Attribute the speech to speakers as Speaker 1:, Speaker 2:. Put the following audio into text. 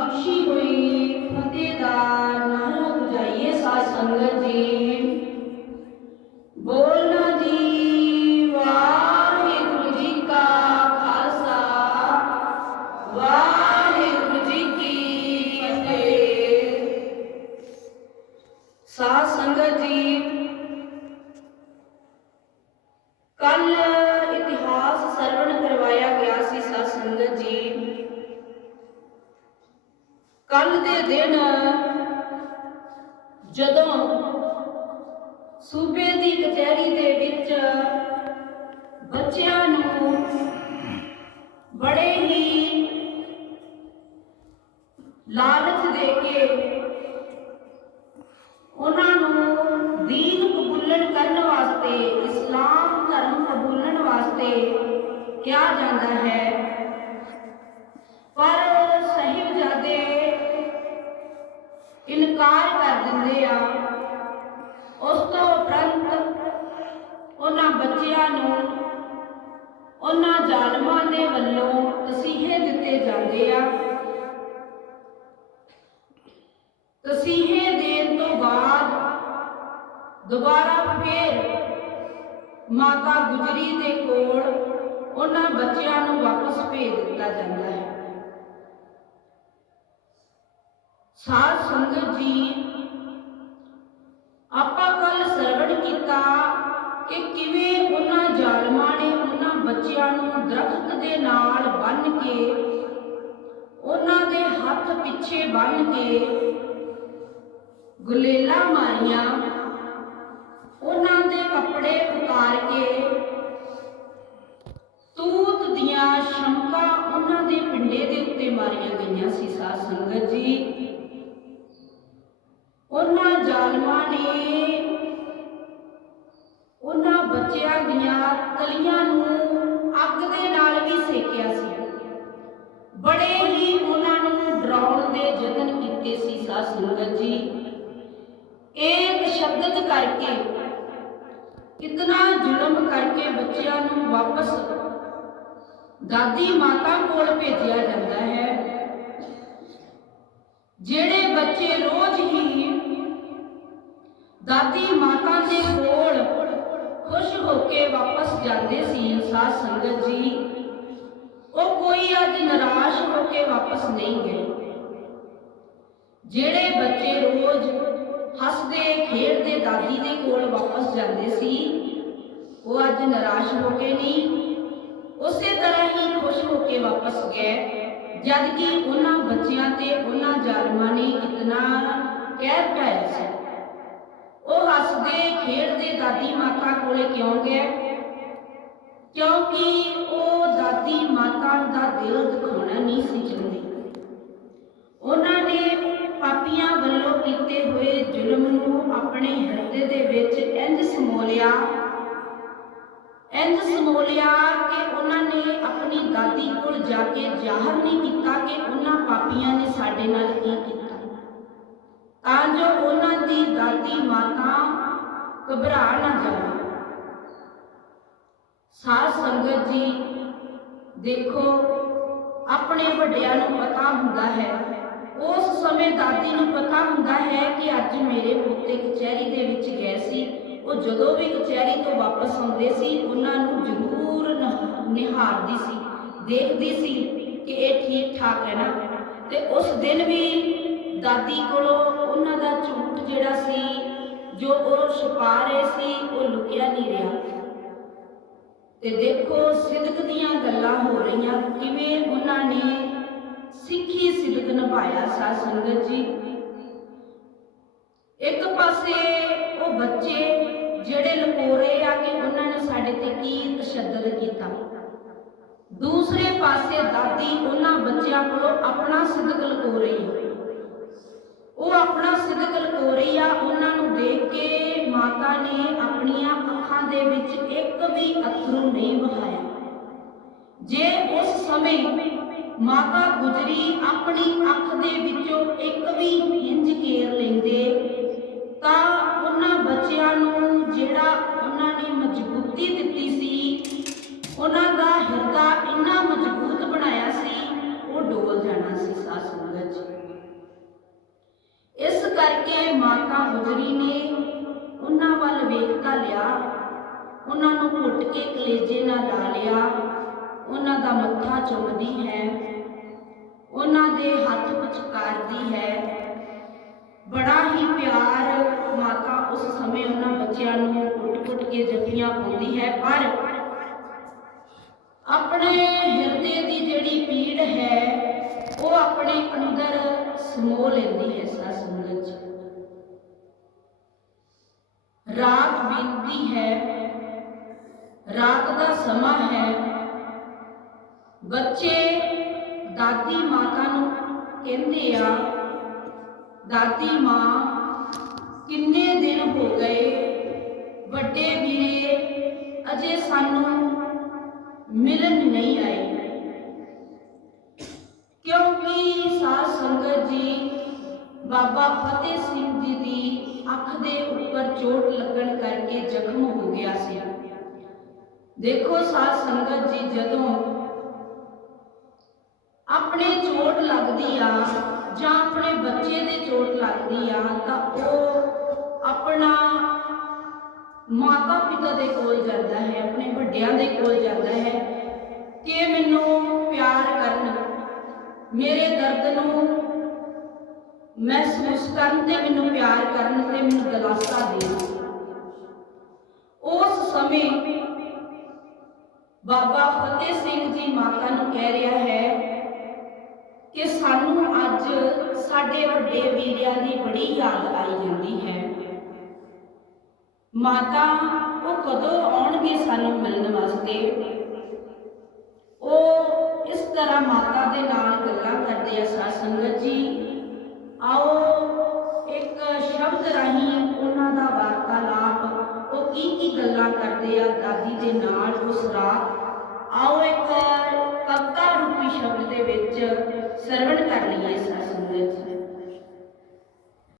Speaker 1: ਬਖਸ਼ੀ ਹੋਈ ਫਤਿਹ ਦਾ ਨਾਮ ਜਾਈਏ ਸਾਧ ਸੰਗਤ ਜੀ। ਬੋਲ ਦੇ ਦਿਨ ਜਦੋਂ ਸੂਬੇ ਦੀ ਕਚਹਿਰੀ ਦੇ ਵਿੱਚ ਬੱਚਿਆਂ ਨੂੰ ਬੜੇ ਹੀ ਲਾਲਚ ਦੇ ਕੇ ਉਹਨਾਂ ਨੂੰ ਦੀਨ ਕਬੂਲਣ ਕਰਨ ਵਾਸਤੇ, ਇਸਲਾਮ ਧਰਮ ਕਬੂਲਣ ਵਾਸਤੇ ਕਿਹਾ ਜਾਂਦਾ ਹੈ। ਇਨਕਾਰ ਕਰ ਦਿੰਦੇ ਆ। ਉਸ ਤੋਂ ਉਪਰੰਤ ਉਹਨਾਂ ਬੱਚਿਆਂ ਨੂੰ, ਉਹਨਾਂ ਜ਼ਾਲਮਾਂ ਦੇ ਵੱਲੋਂ ਤਸੀਹੇ ਦਿੱਤੇ ਜਾਂਦੇ ਆ। ਤਸੀਹੇ ਦੇਣ ਤੋਂ ਬਾਅਦ ਦੁਬਾਰਾ ਫੇਰ ਮਾਤਾ ਗੁਜਰੀ ਦੇ ਕੋਲ ਉਹਨਾਂ ਬੱਚਿਆਂ ਨੂੰ ਵਾਪਸ ਭੇਜ ਦਿੱਤਾ ਜਾਂਦਾ ਹੈ। ਸਾਧ ਸੰਗਤ ਜੀ, ਆਪਾਂ ਕੱਲ ਸਰਵਣ ਕੀਤਾ ਕਿ ਕਿਵੇਂ ਉਹਨਾਂ ਜ਼ਾਲਮਾਂ ਨੇ ਉਹਨਾਂ ਬੱਚਿਆਂ ਨੂੰ ਦਰਖਤ ਦੇ ਨਾਲ ਬੰਨ੍ਹ ਕੇ, ਉਹਨਾਂ ਦੇ ਹੱਥ ਪਿੱਛੇ ਬੰਨ੍ਹ ਕੇ ਗੁਲੇਲਾ ਮਾਰੀਆਂ, ਉਹਨਾਂ ਦੇ ਕੱਪੜੇ ਉਤਾਰ ਕੇ, ਤੂਤ ਦੀਆਂ ਸ਼ੰਕਾਂ ਉਹਨਾਂ ਦੇ ਪਿੰਡੇ ਦੇ ਉੱਤੇ ਮਾਰੀਆਂ ਗਈਆਂ ਸੀ ਸਾਧ ਸੰਗਤ ਜੀ। ਉਹਨਾਂ ਜ਼ਾਲਮਾਂ ਨੇ ਉਹਨਾਂ ਬੱਚਿਆਂ ਦੀਆਂ ਤਲੀਆਂ ਨੂੰ ਅੱਗ ਦੇ ਨਾਲ ਵੀ ਸੇਕਿਆ ਸੀ। ਬੜੇ ਹੀ ਉਹਨਾਂ ਨੂੰ ਡਰਾਉਣ ਦੇ ਯਤਨ ਕੀਤੇ ਸੀ ਸਾਧ ਸੰਗਤ ਜੀ। ਇਹ ਤਸ਼ੱਦਦ ਕਰਕੇ ਇਤਨਾ ਜ਼ੁਲਮ ਕਰਕੇ ਬੱਚਿਆਂ ਨੂੰ ਵਾਪਸ ਦਾਦੀ ਮਾਤਾ ਕੋਲ ਭੇਜਿਆ ਜਾਂਦਾ ਹੈ। ਜਿਹੜੇ ਬੱਚੇ ਰੋਜ਼ ਹੀ ਦਾਦੀ ਮਾਤਾ ਦੇ ਕੋਲ ਖੁਸ਼ ਹੋ ਕੇ ਵਾਪਸ ਜਾਂਦੇ ਸੀ ਸਾਧ ਸੰਗਤ ਜੀ। ਉਹ ਕੋਈ ਅੱਜ ਨਿਰਾਸ਼ ਹੋ ਕੇ ਵਾਪਸ ਨਹੀਂ ਗਏ। ਜਿਹੜੇ ਬੱਚੇ ਰੋਜ਼ ਹੱਸਦੇ, ਖੇਡਦੇ ਦਾਦੀ ਦੇ ਕੋਲ ਵਾਪਸ ਜਾਂਦੇ ਸੀ, ਉਹ ਅੱਜ ਨਿਰਾਸ਼ ਹੋ ਕੇ ਨਹੀਂ। ਉਸੇ ਤਰ੍ਹਾਂ ਹੀ ਖੁਸ਼ ਹੋ ਕੇ ਵਾਪਸ ਗਏ। ਜਦ ਕਿ ਉਹਨਾਂ ਬੱਚਿਆਂ ਤੇ ਉਹਨਾਂ ਜ਼ਾਲਮਾਂ ਨੇ ਇਤਨਾ ਕਹਿਰ ਢਾਇਆ ਸੀ। ਉਹ ਹੱਸਦੇ, ਖੇਡਦੇ ਦਾਦੀ ਮਾਤਾ ਕੋਲੇ ਕਿਉਂ ਗਿਆ ਕਿਉਂਕਿ ਉਹ ਦਾਦੀ ਮਾਤਾ ਦਾ ਦਿਲ ਦਿਖਾਉਣਾ ਨਹੀਂ ਸੀ ਚਾਹੁੰਦੇ। ਉਹਨਾਂ ਨੇ ਪਾਪੀਆਂ ਵੱਲੋਂ ਕੀਤੇ ਹੋਏ ਜ਼ੁਲਮ ਨੂੰ ਆਪਣੇ ਹਿਰਦੇ ਦੇ ਵਿੱਚ ਇੰਜ ਸਮੋਲਿਆ ਇੰਜ ਸਮੋਲਿਆ ਕਿ ਉਹਨਾਂ ਨੇ ਆਪਣੀ ਦਾਦੀ ਕੋਲ ਜਾ ਕੇ ਜ਼ਾਹਰ ਨਹੀਂ ਕੀਤਾ ਕਿ ਉਹਨਾਂ ਪਾਪੀਆਂ ਨੇ ਸਾਡੇ ਨਾਲ ਕੀ ਕੀਤਾ। ਤਾਂ ਜੋ ਉਹਨਾਂ ਦੀ ਦਾਦੀ ਮਾਤਾ ਘਬਰਾ ਨਾ ਜਾਵੇ। ਸਾਧ ਸੰਗਤ ਜੀ, ਦੇਖੋ, ਆਪਣੇ ਵੱਡਿਆਂ ਨੂੰ ਪਤਾ ਹੁੰਦਾ ਹੈ। ਉਸ ਸਮੇਂ ਦਾਦੀ ਨੂੰ ਪਤਾ ਹੁੰਦਾ ਹੈ ਕਿ ਅੱਜ ਮੇਰੇ ਪੁੱਤੇ ਕਚਹਿਰੀ ਦੇ ਵਿੱਚ ਗਏ ਸੀ। ਉਹ ਜਦੋਂ ਵੀ ਕਚਹਿਰੀ ਤੋਂ ਵਾਪਸ ਆਉਂਦੇ ਸੀ, ਉਹਨਾਂ ਨੂੰ ਜ਼ਰੂਰ ਨਹ- ਨਿਹਾਰਦੀ ਸੀ। ਦੇਖਦੀ ਸੀ ਕਿ ਇਹ ਠੀਕ ਠਾਕ ਹੈ ਨਾ। ਤੇ ਉਸ ਦਿਨ ਵੀ ਦਾਦੀ ਕੋਲੋਂ ਉਹਨਾਂ ਦਾ ਝੂਠ ਜਿਹੜਾ ਸੀ, ਜੋ ਉਹ ਛੁਪਾ ਰਹੇ ਸੀ, ਉਹ ਲੁਕਿਆ ਨਹੀਂ ਰਿਹਾ। ਤੇ ਦੇਖੋ, ਸਿਦਕ ਦੀਆਂ ਗੱਲਾਂ ਹੋ ਰਹੀਆਂ। ਕਿਵੇਂ ਉਹਨਾਂ ਨੇ ਸਿੱਖੀ ਸਿਦਕ ਨਿਭਾਇਆ ਸਾ ਸੰਗਤ ਜੀ? ਇੱਕ ਪਾਸੇ ਉਹ ਬੱਚੇ ਜਿਹੜੇ ਲਕੋ ਰਹੇ ਆ ਕਿ ਉਹਨਾਂ ਨੇ ਸਾਡੇ ਤੇ ਕੀ ਤਸ਼ੱਦਦ ਕੀਤਾ। ਦੂਸਰੇ ਪਾਸੇ ਦਾਦੀ ਉਹਨਾਂ ਬੱਚਿਆਂ ਕੋਲੋਂ ਆਪਣਾ ਸਿਦਕ ਲੁਕੋ ਰਹੀ ਹੈ। ਉਹ ਆਪਣਾ ਸਿਦਕ ਲੁਕੋ ਰਹੀ ਆ, ਉਹਨਾਂ ਨੂੰ ਦੇਖ ਕੇ ਮਾਤਾ ਨੇ ਆਪਣੀਆਂ ਅੱਖਾਂ ਦੇ ਵਿੱਚ ਇੱਕ ਵੀ ਅਥਰੂ ਨਹੀਂ ਵਹਾਇਆ। ਜੇ ਉਸ ਸਮੇਂ ਮਾਤਾ ਗੁਜਰੀ ਆਪਣੀ ਅੱਖ ਦੇ ਵਿੱਚੋਂ ਇੱਕ ਵੀ ਮਾਤਾ ਗੁਜਰੀ ਨੇ ਉਹਨਾਂ ਵੱਲ ਵੇਖਦਾ ਲਿਆ। ਉਹਨਾਂ ਨੂੰ ਘੁੱਟ ਕੇ ਕਲੇਜੇ ਨਾਲ ਲਾ ਲਿਆ। ਉਹਨਾਂ ਦਾ ਮੱਥਾ ਚੁੰਮਦੀ ਹੈ। ਉਹਨਾਂ ਦੇ ਹੱਥ ਪੁਚਕਾਰਦੀ ਹੈ। ਬੜਾ ਹੀ ਪਿਆਰ ਮਾਤਾ ਉਸ ਸਮੇਂ ਉਹਨਾਂ ਬੱਚਿਆਂ ਨੂੰ ਕੁੱਟ-ਕੁੱਟ ਕੇ ਜੱਫੀਆਂ ਪਾਉਂਦੀ ਹੈ। ਪਰ ਆਪਣੇ ਹਿਰਦੇ ਦੀ ਜਿਹੜੀ ਪੀੜ ਹੈ ਉਹ ਆਪਣੇ ਅੰਦਰ ਸਮੋ ਲੈਂਦੀ ਹੈ ਸਾਧ ਸੰਗਤ ਜੀ ਰਾਤ ਹੈ, ਰਾਤ ਦਾ ਸਮਾਂ ਹੈ। ਬੱਚੇ ਦਾਦੀ ਮਾਤਾ ਨੂੰ ਕਹਿੰਦੇ ਆ, ਦਾਦੀ ਮਾਂ, ਕਿੰਨੇ ਦਿਨ ਹੋ ਗਏ? ਵੱਡੇ ਵੀਰੇ, ਅਜੇ ਸਾਨੂੰ ਮਿਲਣ ਨਹੀਂ ਆਏ। ਕਿਉਂਕਿ ਸਾਧ ਸੰਗਤ ਜੀ, ਬਾਬਾ ਫਤਿਹ ਸਿੰਘ ਜੀ ਦੀ ਅੱਖ ਦੇ ਉੱਪਰ ਚੋਟ ਲੱਗਣ ਕਰਕੇ ਜ਼ਖਮ ਹੋ ਗਿਆ ਸੀ। ਦੇਖੋ ਸਾਧ ਸੰਗਤ ਜੀ, ਜਦੋਂ ਆਪਣੇ ਚੋਟ ਲੱਗਦੀ ਆ ਜਾਂ ਆਪਣੇ ਬੱਚੇ ਦੇ ਚੋਟ ਲੱਗਦੀ ਆ, ਤਾਂ ਉਹ ਆਪਣਾ ਮਾਤਾ ਪਿਤਾ ਦੇ ਕੋਲ ਜਾਂਦਾ ਹੈ, ਆਪਣੇ ਵੱਡਿਆਂ ਦੇ ਕੋਲ ਜਾਂਦਾ ਹੈ ਕਿ ਮੈਨੂੰ ਪਿਆਰ ਕਰਨ, ਮੇਰੇ ਦਰਦ ਨੂੰ ਮਹਿਸੂਸ ਕਰਨ ਤੇ ਮੈਨੂੰ ਪਿਆਰ ਕਰਨ ਤੇ ਮੈਨੂੰ ਦਿਲਾਸਾ ਦੇਣ। ਉਸ ਸਮੇਂ ਬਾਬਾ ਫਤਿਹ ਸਿੰਘ ਜੀ ਮਾਤਾ ਨੂੰ ਕਹਿ ਰਿਹਾ ਹੈ ਕਿ ਸਾਨੂੰ ਅੱਜ ਸਾਡੇ ਵੱਡੇ ਵੀਰਿਆਂ ਦੀ ਬੜੀ ਯਾਦ ਆਈ ਜਾਂਦੀ ਹੈ। ਮਾਤਾ, ਉਹ ਕਦੋਂ ਆਉਣਗੇ ਸਾਨੂੰ ਮਿਲਣ ਵਾਸਤੇ? ਉਹ ਇਸ ਤਰ੍ਹਾਂ ਮਾਤਾ ਦੇ ਨਾਲ ਗੱਲਾਂ ਕਰਦੇ ਆ ਸਾਧ ਸੰਗਤ ਜੀ। ਆਓ ਇੱਕ ਸ਼ਬਦ ਰਾਹੀਂ ਉਹਨਾਂ ਦਾ ਵਾਰਤਾਲਾਪ ਉਹ ਕੀ ਕੀ ਗੱਲਾਂ ਕਰਦੇ ਆ ਦਾਦੀ